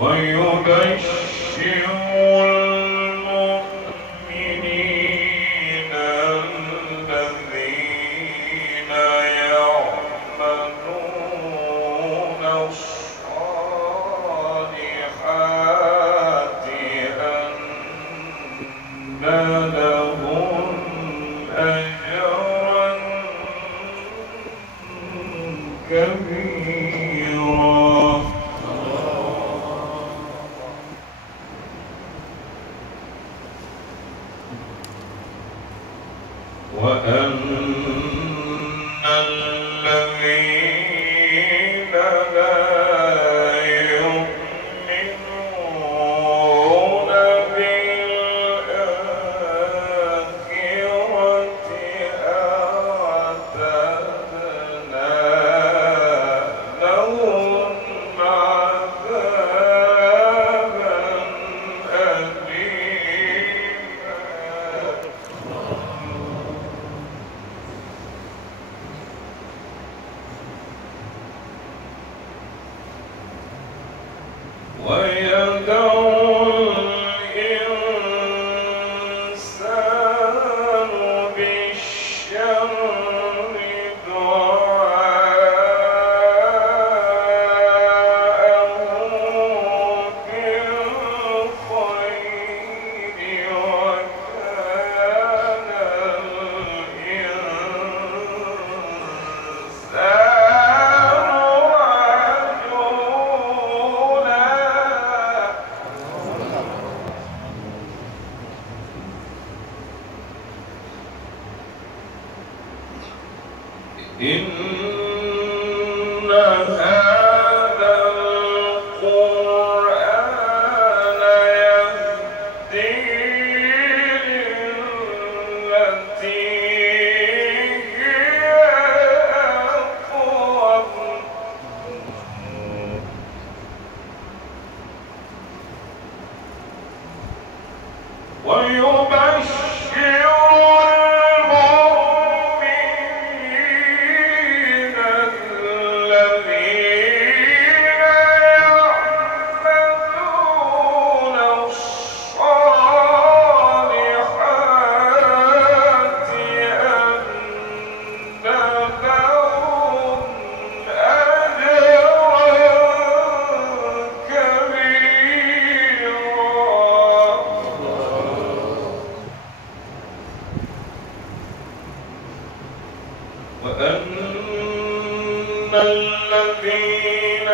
ويبشر المؤمنين الذين يعملون الصالحات أن لهم أجرا كبيرا. وأن الذين لا يؤمنون بالآخرة أعتدنا لهم عذابا أليما. ويدعو الإنسان بالشر دعاءه بالخير وكان إن هذا القرآن يهدي للتي هي أقوم ويبشر وأن الذين